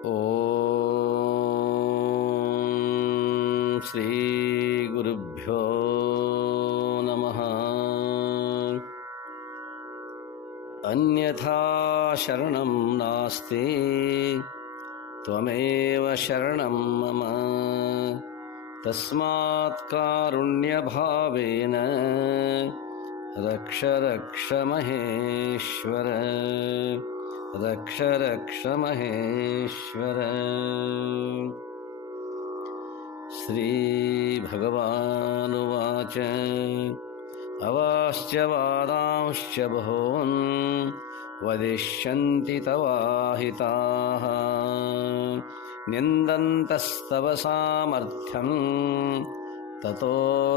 ಓಂ ಶ್ರೀ ಗುರುಭ್ಯೋ ನಮಃ. ಅನ್ಯಥಾ ಶರಣಂ ನಾಸ್ತಿ ತ್ವಮೇವ ಶರಣಂ ಮಮ. ತಸ್ಮಾತ್ ಕಾರುಣ್ಯಭಾವೇನ ರಕ್ಷ ರಕ್ಷ ಮಹೇಶ್ವರ, ರಕ್ಷ ರಕ್ಷ ಮಹೇಶ್ವರ. ಶ್ರೀ ಭಗವಾನುವಾಚ ಅವಾಶ್ಚ ವಾದಾಂಶ್ಚ ಬಹೂನ್ ವದಿಷ್ಯಂತಿ ತವಾಹಿತಾಃ ನಿಂದಂತಸ್ತವ ಸಾಮರ್ಥ್ಯಂ ತತೋ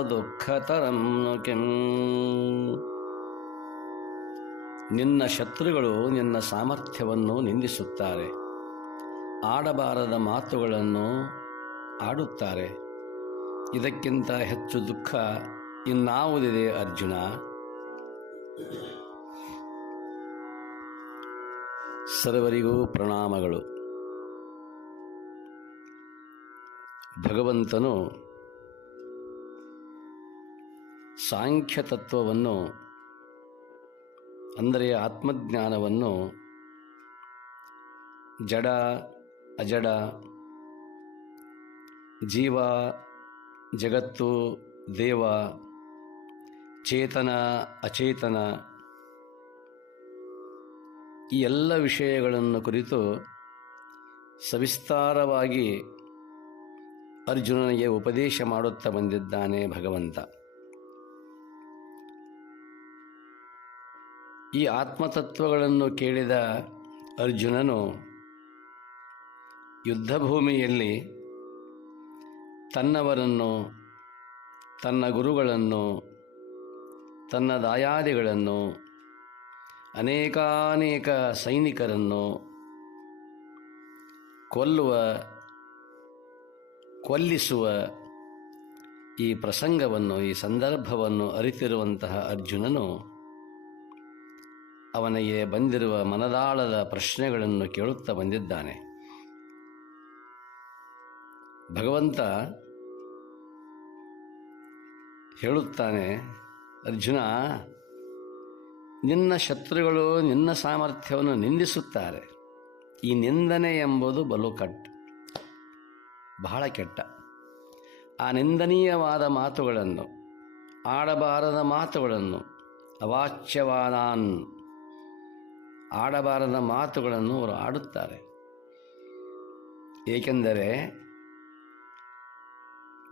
ದುಃಖತರಂ ನು ಕಿಂ. ನಿನ್ನ ಶತ್ರುಗಳು ನಿನ್ನ ಸಾಮರ್ಥ್ಯವನ್ನು ನಿಂದಿಸುತ್ತಾರೆ, ಆಡಬಾರದ ಮಾತುಗಳನ್ನು ಆಡುತ್ತಾರೆ. ಇದಕ್ಕಿಂತ ಹೆಚ್ಚು ದುಃಖ ಇನ್ನಾವುದಿದೆ ಅರ್ಜುನ? ಸರ್ವರಿಗೂ ಪ್ರಣಾಮಗಳು. ಭಗವಂತನು ಸಾಂಖ್ಯ ತತ್ವವನ್ನು ಅಂದರೆ ಆತ್ಮಜ್ಞಾನವನ್ನು ಜಡ ಅಜಡ, ಜೀವ ಜಗತ್ತು ದೇವ, ಚೇತನ ಅಚೇತನ ಈ ಎಲ್ಲ ವಿಷಯಗಳನ್ನು ಕುರಿತು ಸವಿಸ್ತಾರವಾಗಿ ಅರ್ಜುನನಿಗೆ ಉಪದೇಶ ಮಾಡುತ್ತಾ ಬಂದಿದ್ದಾನೆ ಭಗವಂತ. ಈ ಆತ್ಮತತ್ವಗಳನ್ನು ಕೇಳಿದ ಅರ್ಜುನನು ಯುದ್ಧಭೂಮಿಯಲ್ಲಿ ತನ್ನವರನ್ನು, ತನ್ನ ಗುರುಗಳನ್ನು, ತನ್ನ ದಾಯಾದಿಗಳನ್ನು, ಅನೇಕಾನೇಕ ಸೈನಿಕರನ್ನು ಕೊಲ್ಲಿಸುವ ಈ ಪ್ರಸಂಗವನ್ನು, ಈ ಸಂದರ್ಭವನ್ನು ಅರಿತಿರುವಂತಹ ಅರ್ಜುನನು ಅವನಿಗೆ ಬಂದಿರುವ ಮನದಾಳದ ಪ್ರಶ್ನೆಗಳನ್ನು ಕೇಳುತ್ತಾ ಬಂದಿದ್ದಾನೆ. ಭಗವಂತ ಹೇಳುತ್ತಾನೆ, ಅರ್ಜುನ, ನಿನ್ನ ಶತ್ರುಗಳು ನಿನ್ನ ಸಾಮರ್ಥ್ಯವನ್ನು ನಿಂದಿಸುತ್ತಾರೆ. ಈ ನಿಂದನೆ ಎಂಬುದು ಬಹಳ ಕೆಟ್ಟ. ಆ ನಿಂದನೀಯವಾದ ಮಾತುಗಳನ್ನು, ಆಡಬಾರದ ಮಾತುಗಳನ್ನು, ಅವಾಚ್ಯವಾದಾನ್, ಆಡಬಾರದ ಮಾತುಗಳನ್ನು ಅವರು ಆಡುತ್ತಾರೆ. ಏಕೆಂದರೆ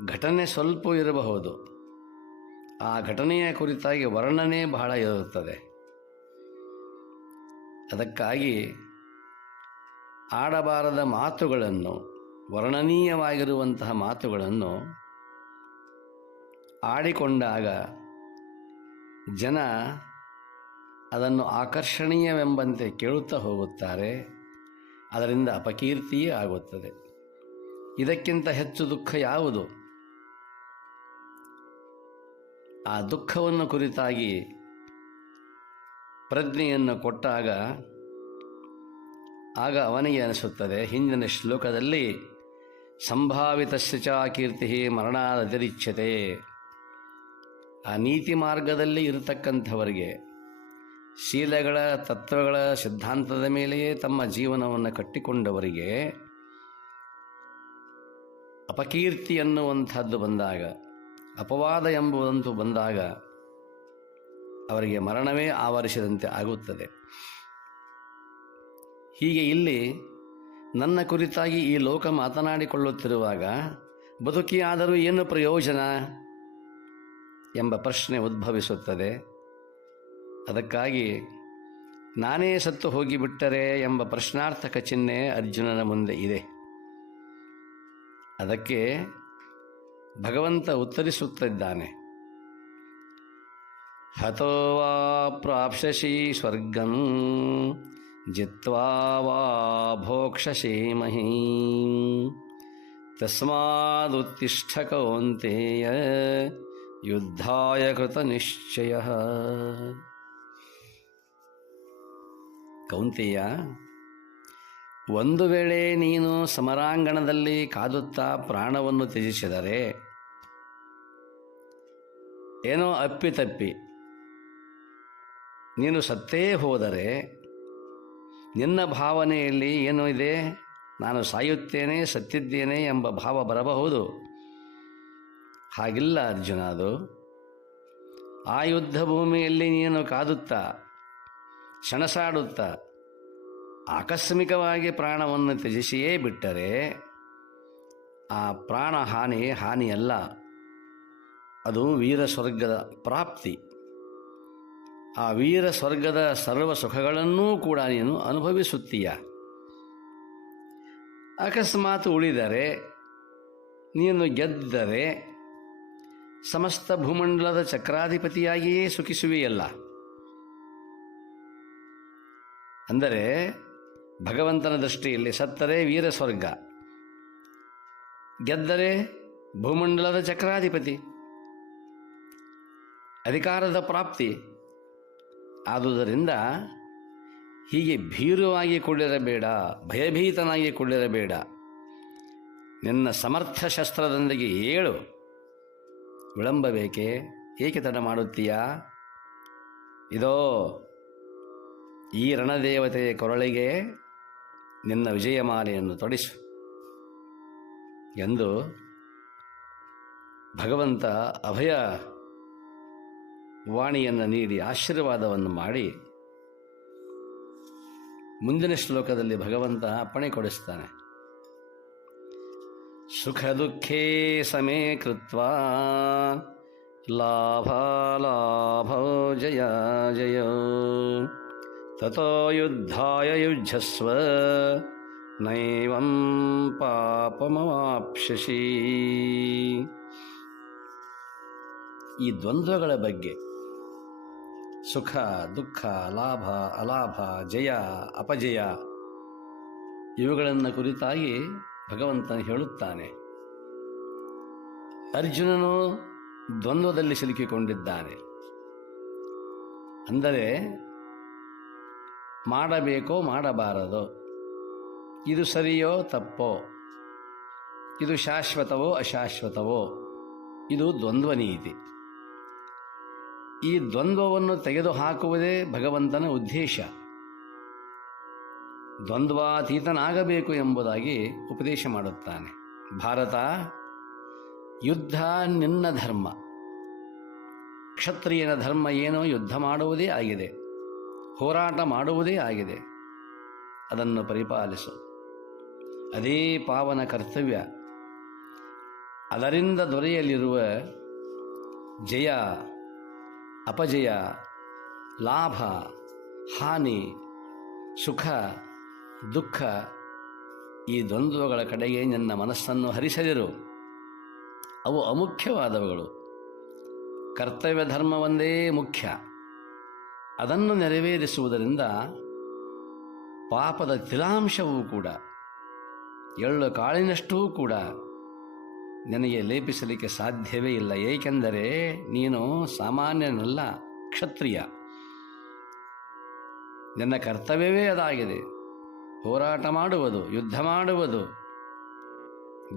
ಘಟನೆ ಸ್ವಲ್ಪ ಇರಬಹುದು, ಆ ಘಟನೆಯ ಕುರಿತಾಗಿ ವರ್ಣನೆ ಬಹಳ ಇರುತ್ತದೆ. ಅದಕ್ಕಾಗಿ ಆಡಬಾರದ ಮಾತುಗಳನ್ನು, ವರ್ಣನೀಯವಾಗಿರುವಂತಹ ಮಾತುಗಳನ್ನು ಆಡಿಕೊಂಡಾಗ ಜನ ಅದನ್ನು ಆಕರ್ಷಣೀಯವೆಂಬಂತೆ ಕೇಳುತ್ತಾ ಹೋಗುತ್ತಾರೆ. ಅದರಿಂದ ಅಪಕೀರ್ತಿಯೇ ಆಗುತ್ತದೆ. ಇದಕ್ಕಿಂತ ಹೆಚ್ಚು ದುಃಖ ಯಾವುದು? ಆ ದುಃಖವನ್ನು ಕುರಿತಾಗಿ ಪ್ರಜ್ಞೆಯನ್ನು ಕೊಟ್ಟಾಗ ಆಗ ಅವನಿಗೆ ಅನಿಸುತ್ತದೆ, ಹಿಂದಿನ ಶ್ಲೋಕದಲ್ಲಿ ಸಂಭಾವಿತಸ್ಯ ಚ ಕೀರ್ತಿ ಮರಣಾದತಿರಿಚ್ಯತೆ. ಆ ನೀತಿ ಮಾರ್ಗದಲ್ಲಿ ಇರತಕ್ಕಂಥವರಿಗೆ, ಶೀಲಗಳ ತತ್ವಗಳ ಸಿದ್ಧಾಂತದ ಮೇಲೆಯೇ ತಮ್ಮ ಜೀವನವನ್ನು ಕಟ್ಟಿಕೊಂಡವರಿಗೆ ಅಪಕೀರ್ತಿ ಎನ್ನುವಂಥದ್ದು ಬಂದಾಗ, ಅಪವಾದ ಎಂಬುದಂತೂ ಬಂದಾಗ ಅವರಿಗೆ ಮರಣವೇ ಆವರಿಸಿದಂತೆ ಆಗುತ್ತದೆ. ಹೀಗೆ ಇಲ್ಲಿ ನನ್ನ ಕುರಿತಾಗಿ ಈ ಲೋಕ ಮಾತನಾಡಿಕೊಳ್ಳುತ್ತಿರುವಾಗ ಬದುಕಿಯಾದರೂ ಏನು ಪ್ರಯೋಜನ ಎಂಬ ಪ್ರಶ್ನೆ ಉದ್ಭವಿಸುತ್ತದೆ. ಅದಕ್ಕಾಗಿ ನಾನೇ ಸತ್ತು ಹೋಗಿಬಿಟ್ಟರೆ ಎಂಬ ಪ್ರಶ್ನಾರ್ಥಕ ಚಿಹ್ನೆ ಅರ್ಜುನನ ಮುಂದೆ ಇದೆ. ಅದಕ್ಕೆ ಭಗವಂತ ಉತ್ತರಿಸುತ್ತಿದ್ದಾನೆ, ಹತೋ ವಾ ಪ್ರಾಪ್ಸ್ಯಸಿ ಸ್ವರ್ಗಂ ಜಿತ್ವಾ ವಾ ಭೋಕ್ಷ್ಯಸಿ ಮಹೀಂ ತಸ್ಮಾದುತ್ತಿಷ್ಠ ಕೌಂತೇಯ ಯುದ್ಧಾಯ ಕೃತ ನಿಶ್ಚಯಃ. ಕೌಂತೆಯ, ಒಂದು ವೇಳೆ ನೀನು ಸಮರಾಂಗಣದಲ್ಲಿ ಕಾದುತ್ತಾ ಪ್ರಾಣವನ್ನು ತ್ಯಜಿಸಿದರೆ, ಏನೋ ಅಪ್ಪಿತಪ್ಪಿ ನೀನು ಸತ್ತೇ ಹೋದರೆ, ನಿನ್ನ ಭಾವನೆಯಲ್ಲಿ ಏನೋ ಇದೆ, ನಾನು ಸಾಯುತ್ತೇನೆ, ಸತ್ತಿದ್ದೇನೆ ಎಂಬ ಭಾವ ಬರಬಹುದು. ಹಾಗಿಲ್ಲ ಅರ್ಜುನ. ಅದು ಆ ಯುದ್ಧ ಭೂಮಿಯಲ್ಲಿ ನೀನು ಕಾದುತ್ತಾ ಸೆಣಸಾಡುತ್ತಾ ಆಕಸ್ಮಿಕವಾಗಿ ಪ್ರಾಣವನ್ನು ತ್ಯಜಿಸಿಯೇ ಬಿಟ್ಟರೆ ಆ ಪ್ರಾಣ ಹಾನಿಯಲ್ಲ, ಅದು ವೀರ ಸ್ವರ್ಗದ ಪ್ರಾಪ್ತಿ. ಆ ವೀರ ಸ್ವರ್ಗದ ಸರ್ವ ಸುಖಗಳನ್ನೂ ಕೂಡ ನೀನು ಅನುಭವಿಸುತ್ತೀಯ. ಅಕಸ್ಮಾತ್ ಉಳಿದರೆ, ನೀನು ಗೆದ್ದರೆ ಸಮಸ್ತ ಭೂಮಂಡಲದ ಚಕ್ರಾಧಿಪತಿಯಾಗಿಯೇ ಸುಖಿಸುವೆಯಲ್ಲ. ಅಂದರೆ ಭಗವಂತನ ದೃಷ್ಟಿಯಲ್ಲಿ ಸತ್ತರೆ ವೀರ ಸ್ವರ್ಗ, ಗೆದ್ದರೆ ಭೂಮಂಡಲದ ಚಕ್ರಾಧಿಪತಿ, ಅಧಿಕಾರದ ಪ್ರಾಪ್ತಿ. ಆದುದರಿಂದ ಹೀಗೆ ಭೀರುವಾಗಿ ಕೊಳ್ಳಿರಬೇಡ, ಭಯಭೀತನಾಗಿ ಕೊಳ್ಳಿರಬೇಡ. ನಿನ್ನ ಸಮರ್ಥ ಶಸ್ತ್ರದೊಂದಿಗೆ ಏಳು. ವಿಳಂಬ ಬೇಕೆ? ಏಕೆ ತಡ ಮಾಡುತ್ತೀಯಾ? ಇದೋ ಈ ರಣದೇವತೆಯ ಕೊರಳಿಗೆ ನಿನ್ನ ವಿಜಯಮಾಲೆಯನ್ನು ತೊಡಿಸು ಎಂದು ಭಗವಂತ ಅಭಯ ವಾಣಿಯನ್ನು ನೀಡಿ ಆಶೀರ್ವಾದವನ್ನು ಮಾಡಿ ಮುಂದಿನ ಶ್ಲೋಕದಲ್ಲಿ ಭಗವಂತ ಅಪ್ಪಣೆ ಕೊಡಿಸ್ತಾನೆ. ಸುಖ ದುಃಖೇ ಸಮೇ ಕೃತ್ವಾ ಲಾಭಾಲಾಭೋ ಜಯ ಜಯ ತತೋ ಯುದ್ಧಾಯ ಯುಜ್ಯಸ್ವ ನೈವಂ ಪಾಪಮವಾಪ್ಸ್ಯಸಿ. ಈ ದ್ವಂದ್ವಗಳ ಬಗ್ಗೆ, ಸುಖ ದುಃಖ, ಲಾಭ ಅಲಾಭ, ಜಯ ಅಪಜಯ, ಇವುಗಳನ್ನು ಕುರಿತಾಗಿ ಭಗವಂತನು ಹೇಳುತ್ತಾನೆ. ಅರ್ಜುನನು ದ್ವಂದ್ವದಲ್ಲಿ ಸಿಲುಕಿಕೊಂಡಿದ್ದಾನೆ. ಅಂದರೆ ಮಾಡಬೇಕೋ ಮಾಡಬಾರದೋ, ಇದು ಸರಿಯೋ ತಪ್ಪೋ, ಇದು ಶಾಶ್ವತವೋ ಅಶಾಶ್ವತವೋ, ಇದು ದ್ವಂದ್ವ ನೀತಿ. ಈ ದ್ವಂದ್ವವನ್ನು ತೆಗೆದುಹಾಕುವುದೇ ಭಗವಂತನ ಉದ್ದೇಶ. ದ್ವಂದ್ವಾತೀತನಾಗಬೇಕು ಎಂಬುದಾಗಿ ಉಪದೇಶ ಮಾಡುತ್ತಾನೆ. ಭಾರತ, ಯುದ್ಧ ನಿನ್ನ ಧರ್ಮ. ಕ್ಷತ್ರಿಯನ ಧರ್ಮ ಏನೋ ಯುದ್ಧ ಮಾಡುವುದೇ ಆಗಿದೆ, ಹೋರಾಟ ಮಾಡುವುದೇ ಆಗಿದೆ. ಅದನ್ನು ಪರಿಪಾಲಿಸು. ಅದೇ ಪಾವನ ಕರ್ತವ್ಯ. ಅದರಿಂದ ದೊರೆಯಲಿರುವ ಜಯ ಅಪಜಯ, ಲಾಭ ಹಾನಿ, ಸುಖ ದುಃಖ, ಈ ದ್ವಂದ್ವಗಳ ಕಡೆಗೆ ನಿನ್ನ ಮನಸ್ಸನ್ನು ಹರಿಸದಿರು. ಅವು ಅಮುಖ್ಯವಾದವುಗಳು. ಕರ್ತವ್ಯ ಧರ್ಮ ಒಂದೇ ಮುಖ್ಯ. ಅದನ್ನು ನೆರವೇರಿಸುವುದರಿಂದ ಪಾಪದ ತಿಲಾಂಶವೂ ಕೂಡ, ಎಳ್ಳು ಕಾಳಿನಷ್ಟೂ ಕೂಡ ನಿನಗೆ ಲೇಪಿಸಲಿಕ್ಕೆ ಸಾಧ್ಯವೇ ಇಲ್ಲ. ಏಕೆಂದರೆ ನೀನು ಸಾಮಾನ್ಯನಲ್ಲ, ಕ್ಷತ್ರಿಯ. ನಿನ್ನ ಕರ್ತವ್ಯವೇ ಅದಾಗಿದೆ. ಹೋರಾಟ ಮಾಡುವುದು, ಯುದ್ಧ ಮಾಡುವುದು.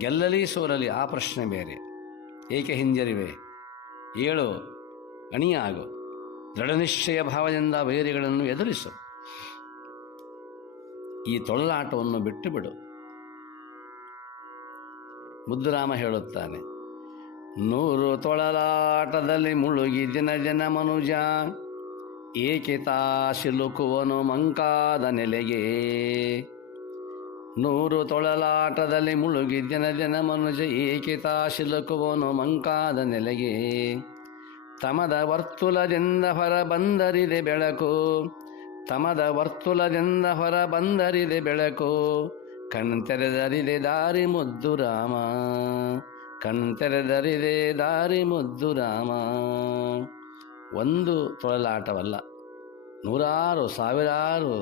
ಗೆಲ್ಲಲಿ ಸೋಲಲಿ ಆ ಪ್ರಶ್ನೆ ಬೇರೆ. ಏಕೆ ಹಿಂಜರಿವೆ? ಏಳು, ಅಣಿಯಾಗು. ದೃಢನಿಶ್ಚಯ ಭಾವದಿಂದ ವೈರಿಗಳನ್ನು ಎದುರಿಸು. ಈ ತೊಳಲಾಟವನ್ನು ಬಿಟ್ಟು ಬಿಡು. ಮುದ್ದುರಾಮ ಹೇಳುತ್ತಾನೆ, 100 ತೊಳಲಾಟದಲ್ಲಿ ಮುಳುಗಿ ಜನ ಮನುಜ, ಏಕೆ ತಾ ಸಿಲುಕುವನು ಮಂಕಾದ ನೆಲೆಗೆ. 100 ತೊಳಲಾಟದಲ್ಲಿ ಮುಳುಗಿ ಜನ ಮನುಜ, ಏಕೆ ತಾ ಸಿಲುಕುವನು ಮಂಕಾದ ನೆಲೆಗೆ. ತಮದ ವರ್ತುಲದಿಂದ ಹೊರ ಬಂದರಿದೆ ಬೆಳಕು, ತಮದ ವರ್ತುಲದಿಂದ ಹೊರ ಬಂದರಿದೆ ಬೆಳಕು. ಕಣ್ತೆರೆದರಿದೆ ದಾರಿ ಮುದ್ದು ರಾಮ, ಕಣ್ತೆರೆದರಿದೆ ದಾರಿ ಮುದ್ದು ರಾಮ. ಒಂದು ತೊಳಲಾಟವಲ್ಲ, ನೂರಾರು ಸಾವಿರಾರು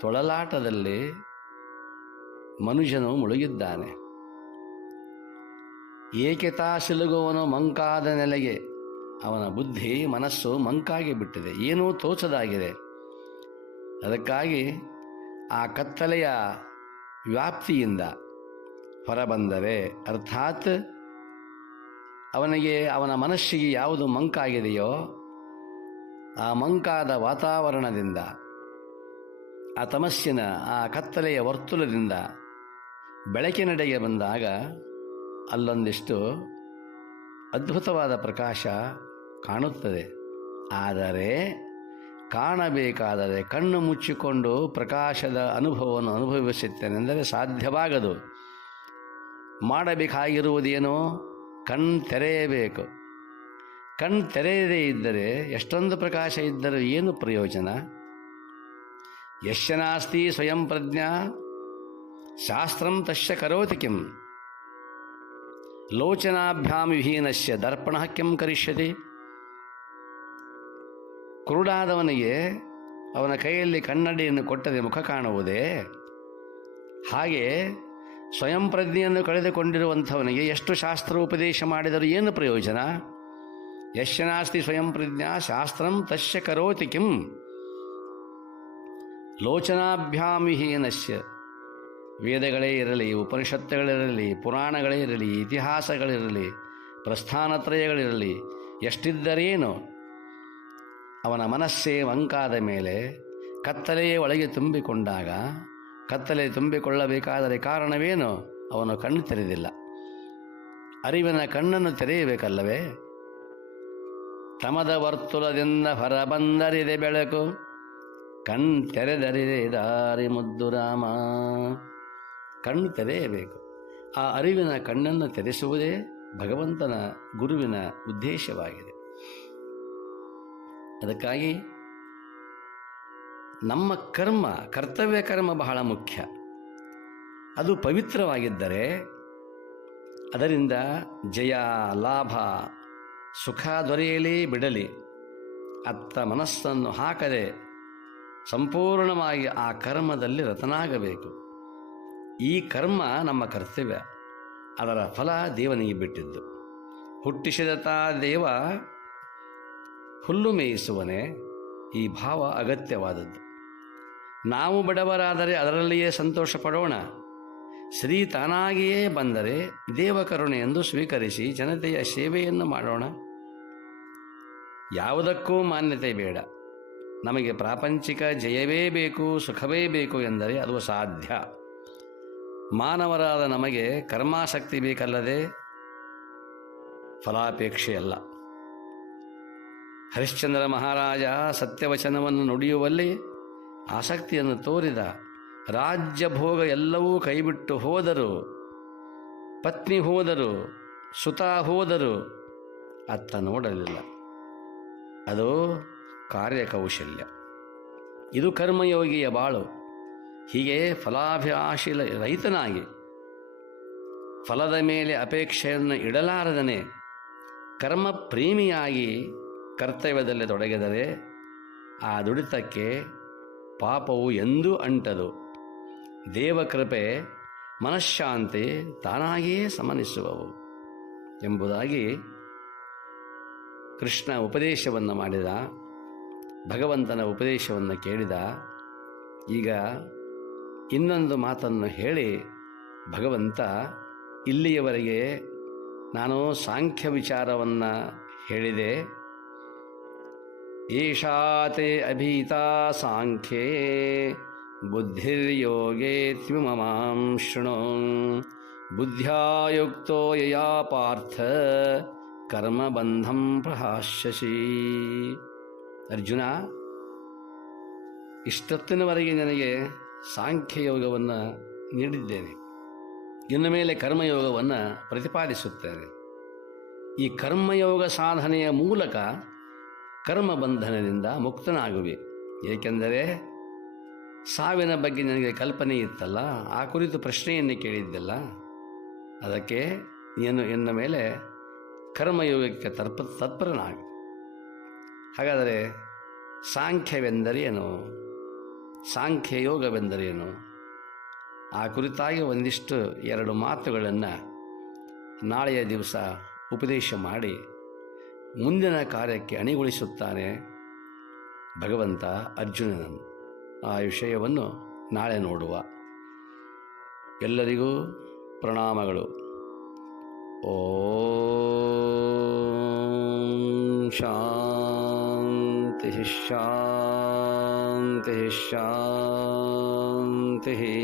ತೊಳಲಾಟದಲ್ಲಿ ಮನುಷ್ಯನು ಮುಳುಗಿದ್ದಾನೆ. ಏಕೆ ತಾ ಸಿಲುಗುವನು ಮಂಕಾದ ನೆಲೆಗೆ. ಅವನ ಬುದ್ಧಿ ಮನಸ್ಸು ಮಂಕಾಗಿ ಬಿಟ್ಟಿದೆ, ಏನೂ ತೋಚದಾಗಿದೆ. ಅದಕ್ಕಾಗಿ ಆ ಕತ್ತಲೆಯ ವ್ಯಾಪ್ತಿಯಿಂದ ಹೊರಬಂದರೆ, ಅರ್ಥಾತ್ ಅವನ ಮನಸ್ಸಿಗೆ ಯಾವುದು ಮಂಕಾಗಿದೆಯೋ ಆ ಮಂಕಾದ ವಾತಾವರಣದಿಂದ, ಆ ತಮಸ್ಸಿನ ಆ ಕತ್ತಲೆಯ ವರ್ತುಲದಿಂದ ಬೆಳಕಿನೆಡೆಗೆ ಬಂದಾಗ ಅಲ್ಲೊಂದಿಷ್ಟು ಅದ್ಭುತವಾದ ಪ್ರಕಾಶ ಕಾಣುತ್ತದೆ. ಆದರೆ ಕಾಣಬೇಕಾದರೆ ಕಣ್ಣು ಮುಚ್ಚಿಕೊಂಡು ಪ್ರಕಾಶದ ಅನುಭವವನ್ನು ಅನುಭವಿಸುತ್ತೇನೆಂದರೆ ಸಾಧ್ಯವಾಗದು. ಮಾಡಬೇಕಾಗಿರುವುದೇನೋ ಕಣ್ಣು ತೆರೆಯಬೇಕು. ಕಣ್ಣು ತೆರೆಯದೇ ಇದ್ದರೆ ಎಷ್ಟೊಂದು ಪ್ರಕಾಶ ಇದ್ದರೂ ಏನು ಪ್ರಯೋಜನ? ಯಶ್ಯ ನಾಸ್ತಿ ಸ್ವಯಂ ಪ್ರಜ್ಞಾ ಶಾಸ್ತ್ರಂ ತಸ್ಯ ಕರೋತಿ ಕಿಂ, ಲೋಚನಾಭ್ಯಾಂ ವಿಹೀನಸ್ಯ ದರ್ಪಣಃ ಕಿಂ ಕರಿಷ್ಯತಿ. ಕುರುಡಾದವನಿಗೆ ಅವನ ಕೈಯಲ್ಲಿ ಕನ್ನಡಿಯನ್ನು ಕೊಟ್ಟರೆ ಮುಖ ಕಾಣುವುದೇ? ಹಾಗೆ ಸ್ವಯಂ ಪ್ರಜ್ಞೆಯನ್ನು ಕಳೆದುಕೊಂಡಿರುವಂಥವನಿಗೆ ಎಷ್ಟು ಶಾಸ್ತ್ರೋಪದೇಶ ಮಾಡಿದರೂ ಏನು ಪ್ರಯೋಜನ? ಯಶ್ಯ ನಾಸ್ತಿ ಸ್ವಯಂ ಪ್ರಜ್ಞಾ ಶಾಸ್ತ್ರಂ ತಸ್ಯ ಕರೋತಿ ಕಿಂ, ಲೋಚನಾಭ್ಯಾಂ ವಿಹೀನಸ್ಯ. ವೇದಗಳೇ ಇರಲಿ, ಉಪನಿಷತ್ತುಗಳಿರಲಿ, ಪುರಾಣಗಳೇ ಇರಲಿ, ಇತಿಹಾಸಗಳಿರಲಿ, ಪ್ರಸ್ಥಾನತ್ರಯಗಳಿರಲಿ, ಎಷ್ಟಿದ್ದರೇನು ಅವನ ಮನಸ್ಸೇ ಮಂಕಾದ ಮೇಲೆ ಕತ್ತಲೆಯೇ ಒಳಗೆ ತುಂಬಿಕೊಂಡಾಗ, ಕತ್ತಲೆ ತುಂಬಿಕೊಳ್ಳಬೇಕಾದರೆ ಕಾರಣವೇನು? ಅವನು ಕಣ್ಣು ತೆರೆದಿಲ್ಲ. ಅರಿವಿನ ಕಣ್ಣನ್ನು ತೆರೆಯಬೇಕಲ್ಲವೇ? ತಮದ ವರ್ತುಲದಿಂದ ಹೊರಬಂದರಿದೆ ಬೆಳಕು, ಕಣ್ಣು ತೆರೆದರಿದೆ ದಾರಿ ಮುದ್ದು ರಾಮ. ಕಣ್ಣು ತೆರೆಯಬೇಕು. ಆ ಅರಿವಿನ ಕಣ್ಣನ್ನು ತೆರೆಸುವುದೇ ಭಗವಂತನ ಗುರುವಿನ ಉದ್ದೇಶವಾಗಿದೆ. ಅದಕ್ಕಾಗಿ ನಮ್ಮ ಕರ್ತವ್ಯ ಕರ್ಮ ಬಹಳ ಮುಖ್ಯ. ಅದು ಪವಿತ್ರವಾಗಿದ್ದರೆ ಅದರಿಂದ ಜಯ, ಲಾಭ, ಸುಖ ದೊರೆಯಲಿ ಬಿಡಲಿ, ಅತ್ತ ಮನಸ್ಸನ್ನು ಹಾಕದೆ ಸಂಪೂರ್ಣವಾಗಿ ಆ ಕರ್ಮದಲ್ಲಿ ರತನಾಗಬೇಕು. ಈ ಕರ್ಮ ನಮ್ಮ ಕರ್ತವ್ಯ, ಅದರ ಫಲ ದೇವನಿಗೆ ಬಿಟ್ಟಿದ್ದು. ಹುಟ್ಟಿಸಿದ ತಾ ದೇವ ಹುಲ್ಲು ಮೇಯಿಸುವನೇ, ಈ ಭಾವ ಅಗತ್ಯವಾದದ್ದು. ನಾವು ಬಡವರಾದರೆ ಅದರಲ್ಲಿಯೇ ಸಂತೋಷ ಪಡೋಣ. ಶ್ರೀ ತಾನಾಗಿಯೇ ಬಂದರೆ ದೇವಕರುಣೆ ಎಂದು ಸ್ವೀಕರಿಸಿ ಜನತೆಯ ಸೇವೆಯನ್ನು ಮಾಡೋಣ. ಯಾವುದಕ್ಕೂ ಮಾನ್ಯತೆ ಬೇಡ. ನಮಗೆ ಪ್ರಾಪಂಚಿಕ ಜಯವೇ ಬೇಕು, ಸುಖವೇ ಬೇಕು ಎಂದರೆ ಅದು ಸಾಧ್ಯ. ಮಾನವರಾದ ನಮಗೆ ಕರ್ಮಾಸಕ್ತಿ ಬೇಕಲ್ಲದೆ ಫಲಾಪೇಕ್ಷೆಯಲ್ಲ. ಹರಿಶ್ಚಂದ್ರ ಮಹಾರಾಜ ಸತ್ಯವಚನವನ್ನು ನುಡಿಯುವಲ್ಲಿ ಆಸಕ್ತಿಯನ್ನು ತೋರಿದ. ರಾಜ್ಯ ಭೋಗ ಎಲ್ಲವೂ ಕೈಬಿಟ್ಟು ಹೋದರು, ಪತ್ನಿ ಹೋದರು, ಸುತ ಹೋದರು, ಅತ್ತ ನೋಡಲಿಲ್ಲ. ಅದು ಕಾರ್ಯಕೌಶಲ್ಯ. ಇದು ಕರ್ಮಯೋಗಿಯ ಬಾಳು. ಹೀಗೆ ಫಲಾಭಿಲಾಷಿ ರೈತನಾಗಿ ಫಲದ ಮೇಲೆ ಅಪೇಕ್ಷೆಯನ್ನು ಇಡಲಾರದನೆ ಕರ್ಮ ಪ್ರೇಮಿಯಾಗಿ ಕರ್ತವ್ಯದಲ್ಲಿ ತೊಡಗಿದರೆ ಆ ದುಡಿತಕ್ಕೆ ಪಾಪವು ಎಂದೂ ಅಂಟದು. ದೇವಕೃಪೆ, ಮನಃಶಾಂತಿ ತಾನಾಗಿಯೇ ಸಮನಿಸುವವು ಎಂಬುದಾಗಿ ಕೃಷ್ಣ ಉಪದೇಶವನ್ನು ಮಾಡಿದ. ಭಗವಂತನ ಉಪದೇಶವನ್ನು ಕೇಳಿದ. ಈಗ ಇನ್ನೊಂದು ಮಾತನ್ನು ಹೇಳಿ ಭಗವಂತ, ಇಲ್ಲಿಯವರೆಗೆ ನಾನು ಸಾಂಖ್ಯ ವಿಚಾರವನ್ನು ಹೇಳಿದೆ. ಏಷಾತೆ ಅಭೀತಾ ಸಾಂಖ್ಯೇ ಬುದ್ಧಿರ್ಯೋಗೇ ತ್ವಿಮಮಾಂ ಶೃಣು ಬುದ್ಧ್ಯಾಯುಕ್ತೋ ಯಯಾ ಪಾರ್ಥ ಕರ್ಮಬಂಧಂ ಪ್ರಹಾಸ್ಯಸಿ. ಅರ್ಜುನ, ಇಷ್ಟೊತ್ತಿನವರೆಗೆ ನನಗೆ ಸಾಂಖ್ಯಯೋಗವನ್ನು ನೀಡಿದ್ದೇನೆ. ಇನ್ನು ಮೇಲೆ ಕರ್ಮಯೋಗವನ್ನು ಪ್ರತಿಪಾದಿಸುತ್ತೇನೆ. ಈ ಕರ್ಮಯೋಗ ಸಾಧನೆಯ ಮೂಲಕ ಕರ್ಮಬಂಧನದಿಂದ ಮುಕ್ತನಾಗುವೆ. ಏಕೆಂದರೆ ಸಾವಿನ ಬಗ್ಗೆ ನನಗೆ ಕಲ್ಪನೆ ಇತ್ತಲ್ಲ, ಆ ಕುರಿತು ಪ್ರಶ್ನೆಯನ್ನು ಕೇಳಿದ್ದೆಲ್ಲ, ಅದಕ್ಕೆ ನೀನು ಇನ್ನು ಮೇಲೆ ಕರ್ಮಯೋಗಕ್ಕೆ ತತ್ಪರನಾಗು. ಹಾಗಾದರೆ ಸಾಂಖ್ಯವೆಂದರೇನು, ಸಾಂಖ್ಯಯೋಗವೆಂದರೇನು, ಆ ಕುರಿತಾಗಿ ಒಂದಿಷ್ಟು 2 ಮಾತುಗಳನ್ನು ನಾಳೆಯ ದಿವಸ ಉಪದೇಶ ಮಾಡಿ ಮುಂದಿನ ಕಾರ್ಯಕ್ಕೆ ಅಣಿಗೊಳಿಸುತ್ತಾನೆ ಭಗವಂತ ಅರ್ಜುನನನ್ನು. ಆ ವಿಷಯವನ್ನು ನಾಳೆ ನೋಡುವ. ಎಲ್ಲರಿಗೂ ಪ್ರಣಾಮಗಳು. ಓಂ ಶಾಂತಿ ಶಾಂತಿ ಶಾಂತಿ.